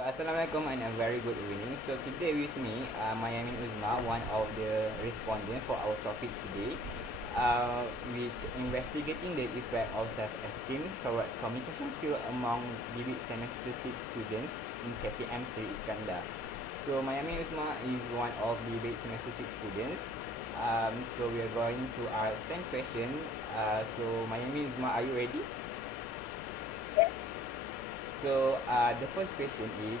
Assalamualaikum and a very good evening. So today with me, my name is Uzma, one of the respondents for our topic today, which investigating the effect of self-esteem correct communication skill among debate semester 6 students in KPM Seri Iskandar. So my name is Uzma is one of the debate semester 6 students. So we are going to ask 10 questions. So my name is Uzma, are you ready? So the first question is,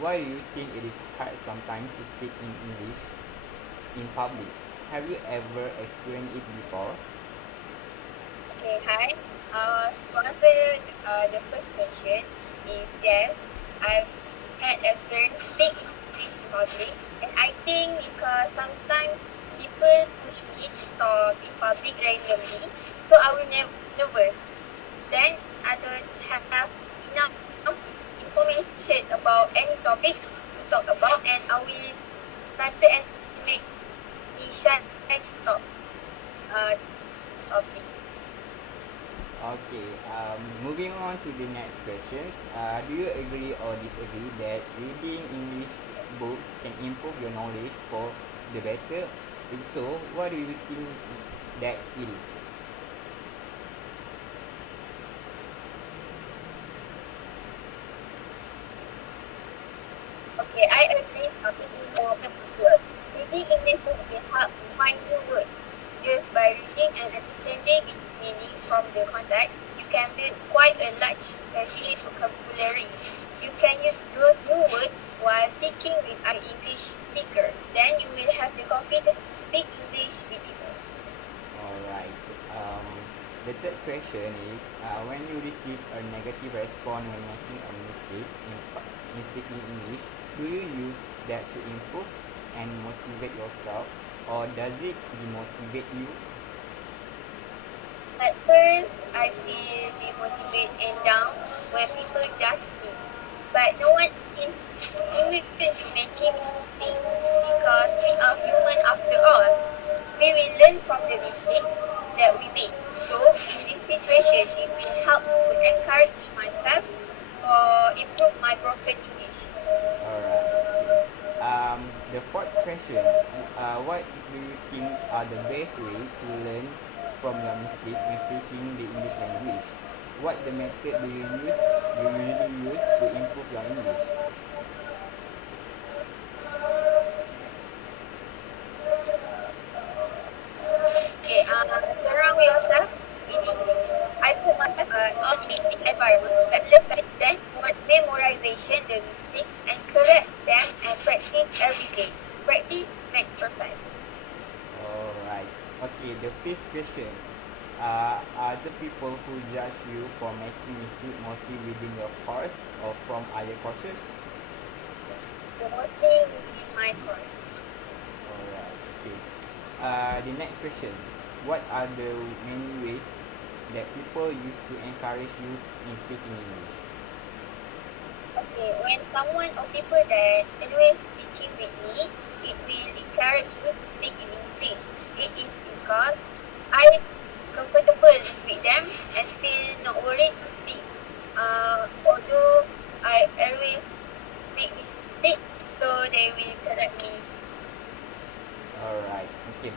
why do you think it is hard sometimes to speak in English in public? Have you ever experienced it before? Okay, hi. To answer the first question is yes, I've had experience speak English in public, and I think because sometimes people push me to talk in public randomly, so I will nervous. Then I don't have enough information about any topic to talk about, and I will started and make me shy to talk topic. Okay, moving on to the next questions. Do you agree or disagree that reading English books can improve your knowledge for the better? If so, what do you think that it is? Okay, I agree completely more words. Reading English books will help you find new words. Just by reading and understanding its meaning from the context, you can build quite a large English vocabulary. You can use those new words while speaking with other English speakers. Then you will have the confidence to speak English with people. Alright. Um, the third question is, when you receive a negative response when making a mistake in speaking English, do you use that to improve and motivate yourself, or does it demotivate you? At first, I feel demotivated and down when people judge me. But no one is immune to making mistakes because we are human after all. We will learn from the mistakes that we make. So, in this situation, it will help to encourage myself or improve my broken English. Alright, okay. The fourth question, what do you think are the best way to learn from your mistake when speaking the English language? What the method do you usually use to improve your English? Okay, surround yourself in English. I put myself non-linguistic environment that lets then memorization the mistakes and correct them and practice every day. Practice makes perfect. Alright. Okay, the fifth question. Are the people who judge you for making mistake mostly within your course or from other courses? The mostly within my course. Alright, okay. The next question. What are the many ways that people use to encourage you in speaking English? Okay, when someone or people that always speaking with me, it will encourage me to speak in English. It is because I comfortable with them and feel not worried to speak. Although I always make mistakes, so they will correct me. Alright, okay.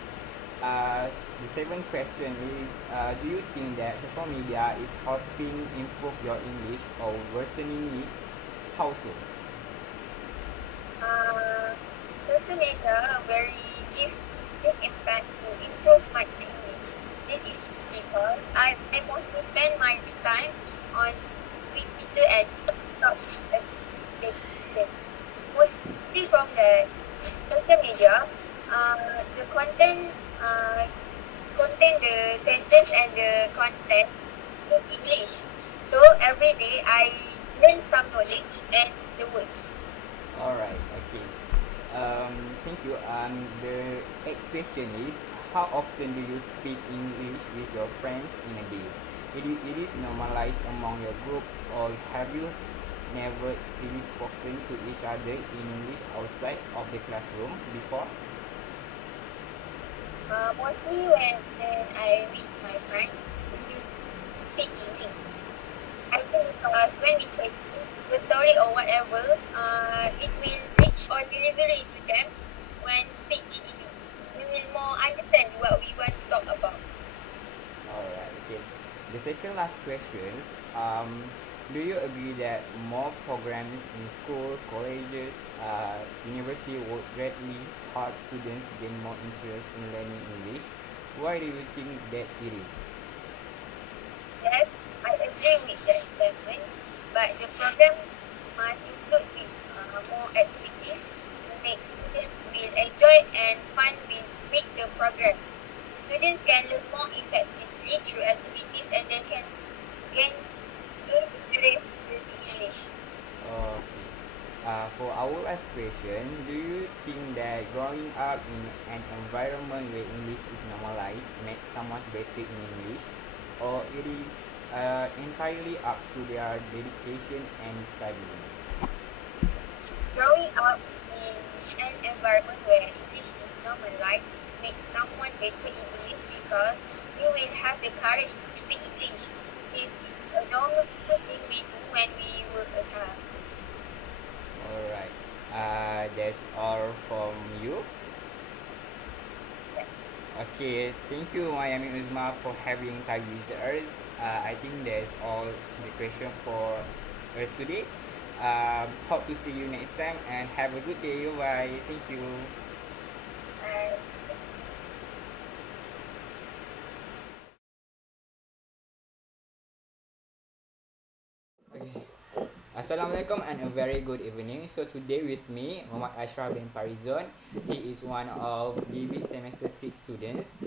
The second question is, do you think that social media is helping improve your English or worsening it? How so? Uh, Social media very give big impact to improve my English. This is because I mostly spend my time on Twitter and TikTok. Mostly from the social media, the content, the sentence and the content in English. So every day I learn some knowledge and the words. Alright, okay. Thank you. The eighth question is, how often do you speak English with your friends in a day? It is normalized among your group, or have you never really spoken to each other in English outside of the classroom before? Mostly when I meet my friends, we speak English. I think because when we chat, the story or whatever, it will reach or delivery to them when speak in English. We will more understand what we want to talk about. Alright, okay. The second last questions. Do you agree that more programs in school, colleges, university would greatly help students gain more interest in learning English? Why do you think that it is? Yes, I agree with that statement, but the program must include with more activities to make students will enjoy and fun with the program. Students can learn more effectively through activities and they can gain interest in English. Okay. For our last question, do you think that growing up in an environment where English is normalized makes someone better in English, or it is entirely up to their dedication and studying? Growing up in an environment where English is normalized makes someone better in English because you will have the courage to speak English. It's a normal thing we do when we were a child. Alright. That's all from you. Okay, thank you, Mayami Uzma, for having time with us. I think that's all the question for us today. Hope to see you next time and have a good day. Bye. Thank you. And Okay. Assalamualaikum and a very good evening. So today with me, Muhammad Asraf bin Parizon. He is one of DB semester 6 students.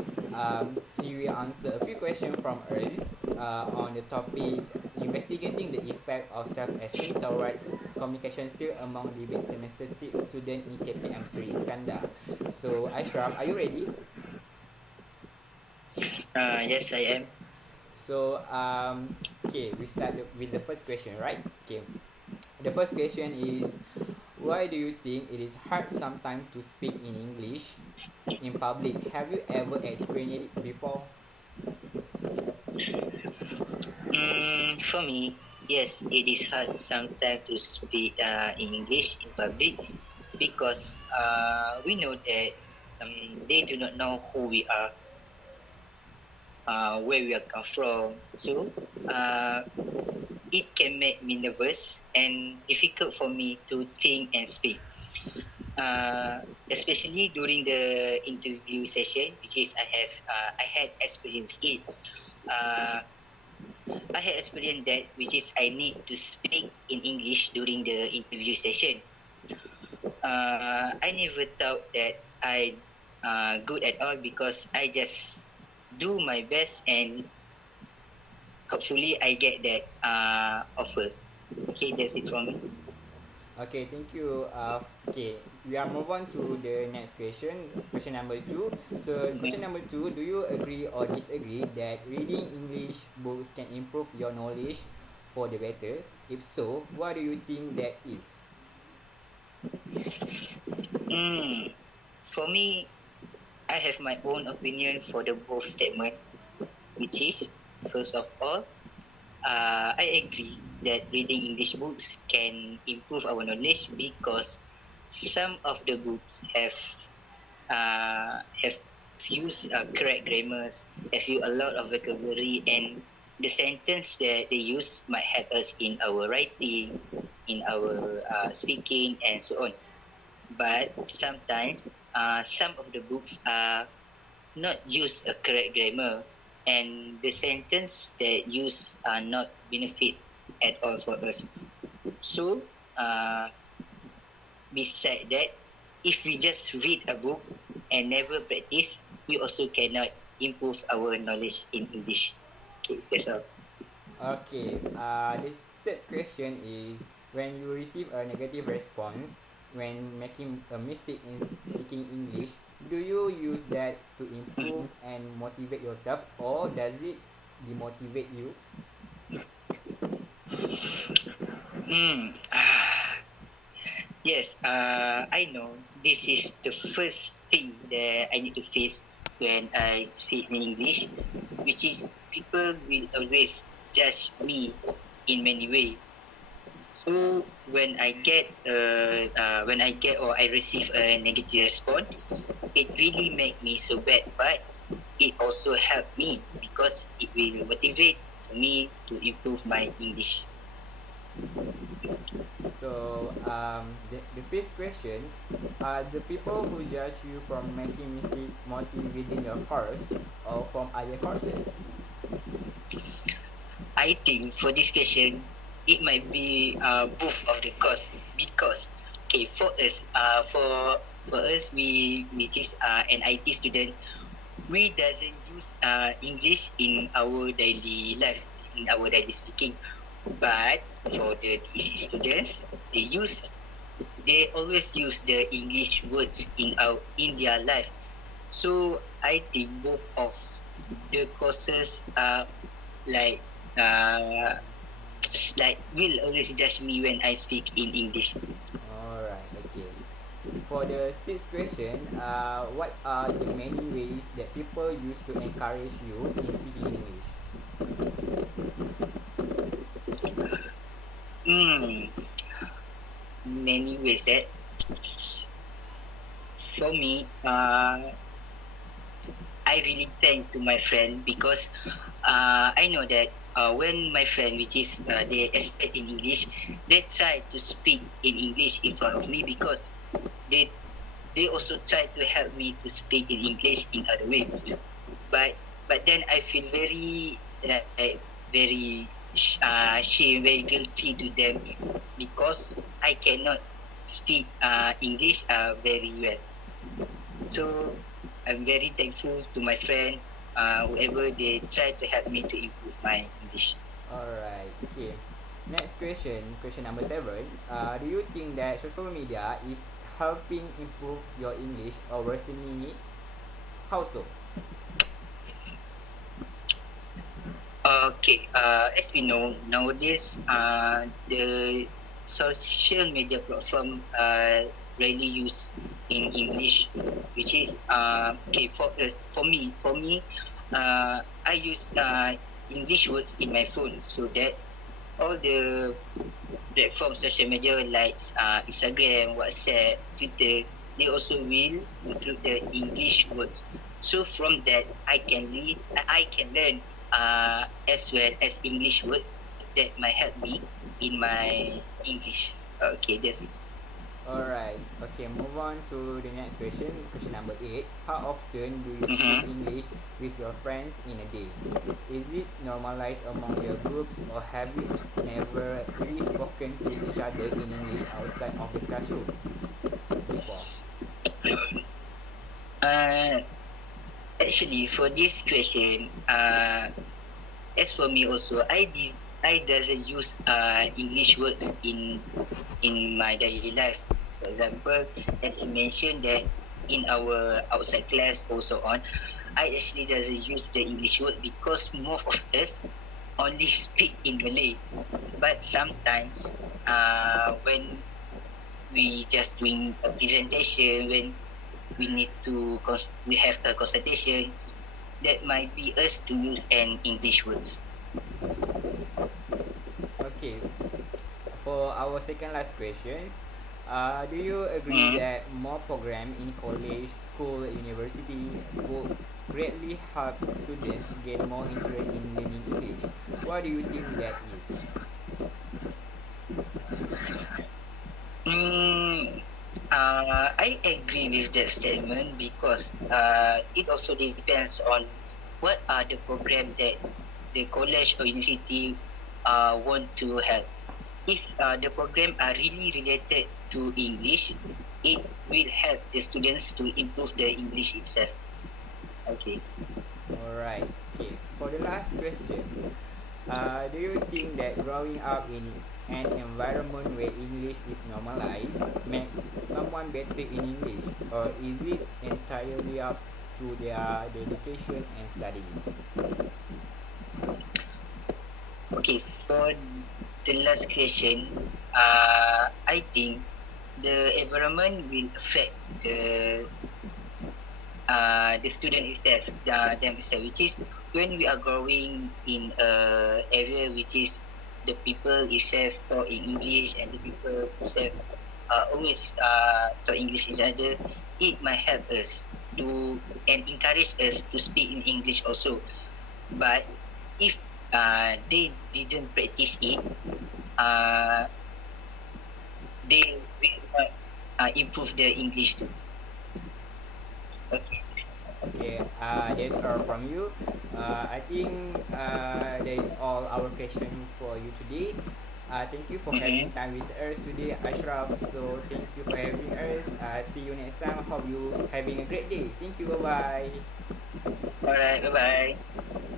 He will answer a few questions from us on the topic investigating the effect of self-esteem towards communication skill among DB semester 6 student in KPM Seri Iskandar. So Ashraf, are you ready? Yes, I am. So okay, we start with the first question, right? Okay. The first question is, why do you think it is hard sometimes to speak in English in public? Have you ever experienced it before? For me, yes, it is hard sometimes to speak in English in public because we know that they do not know who we are, where we are come from. So uh, it can make me nervous and difficult for me to think and speak. Especially during the interview session, which is I had experienced it. Uh, I had experienced that, which is I need to speak in English during the interview session. I never thought that I good at all because I just do my best and hopefully I get that offer. Okay, that's it from me. Okay, thank you. Okay, we are move on to the next question. Question number two. So, question number two: do you agree or disagree that reading English books can improve your knowledge for the better? If so, what do you think that is? Mm, for me, I have my own opinion for the both statement, which is first of all, I agree that reading English books can improve our knowledge because some of the books have used correct grammars, have used a lot of vocabulary, and the sentence that they use might help us in our writing, in our speaking, and so on. But sometimes, some of the books are not use a correct grammar, and the sentence that use are not benefit at all for us. So, uh, beside that, if we just read a book and never practice, we also cannot improve our knowledge in English. Okay, that's all. Okay, the third question is, when you receive a negative response when making a mistake in speaking English, do you use that to improve and motivate yourself, or does it demotivate you? Mm. Yes, I know this is the first thing that I need to face when I speak in English, which is people will always judge me in many ways. So when I get or I receive a negative response, it really make me so bad. But it also helped me because it will motivate me to improve my English. So the first questions are the people who judge you from making mistake mostly within your course or from other courses. I think for this question, it might be both of the course because okay for us we which is an IT student, we doesn't use English in our daily life, in our daily speaking. But for the DEC students, they always use the English words in their life. So I think both of the courses are like uh, like will always judge me when I speak in English. Alright, okay. For the sixth question, what are the many ways that people use to encourage you in speaking in English? Hmm, many ways that for me, I really thank to my friend because I know that when my friend, which is they expect in English, they try to speak in English in front of me because they they also try to help me to speak in English in other ways. But then I feel very very shame, very guilty to them because I cannot speak English very well. So I'm very thankful to my friend, whoever they try to help me to improve my English. Alright, okay. Next question, question number seven. Do you think that social media is helping improve your English or worsening it? How so? Okay, as we know nowadays, the social media platform rarely used in English, which is okay for us. For me, I use English words in my phone so that all the platform social media like Instagram, WhatsApp, Twitter, they also will include the English words. So from that, I can learn as well as English word that might help me in my English. Okay, that's it. Alright, okay, move on to the next question. Question number eight. How often do you speak Mm-hmm. English with your friends in a day? Is it normalized among your groups or have you never really spoken to each other in English outside of the classroom before? Uh, Actually, for this question, as for me also, I doesn't use English words in my daily life. For example, as you mentioned that in our outside class also on, I actually doesn't use the English word because most of us only speak in Malay. But sometimes, when we just doing a presentation, when we need to we have a consultation, that might be us to use an English words. Okay, for our second last questions, do you agree Mm. that more program in college, school, university would greatly help students gain more interest in learning English? Why do you think that is? Mm, I agree with that statement because it also depends on what are the program that the college or university want to help. If the program are really related to English, it will help the students to improve the English itself. Okay. Alright, okay. For the last questions, do you think that growing up in an environment where English is normalized makes someone better in English, or is it entirely up to their dedication and studying? Okay, for the last question, I think the environment will affect the student itself, them itself, which is when we are growing in a area which is the people itself talk in English and the people itself always talk English each other, it might help us to and encourage us to speak in English also. But if they didn't practice it, uh, they will not improve their English too. Okay. Okay, that's all from you. I think that is all our question for you today. Thank you for having Mm-hmm. time with us today, Ashraf. So thank you for having us. See you next time. Hope you having a great day. Thank you. Bye bye. All right. Bye bye.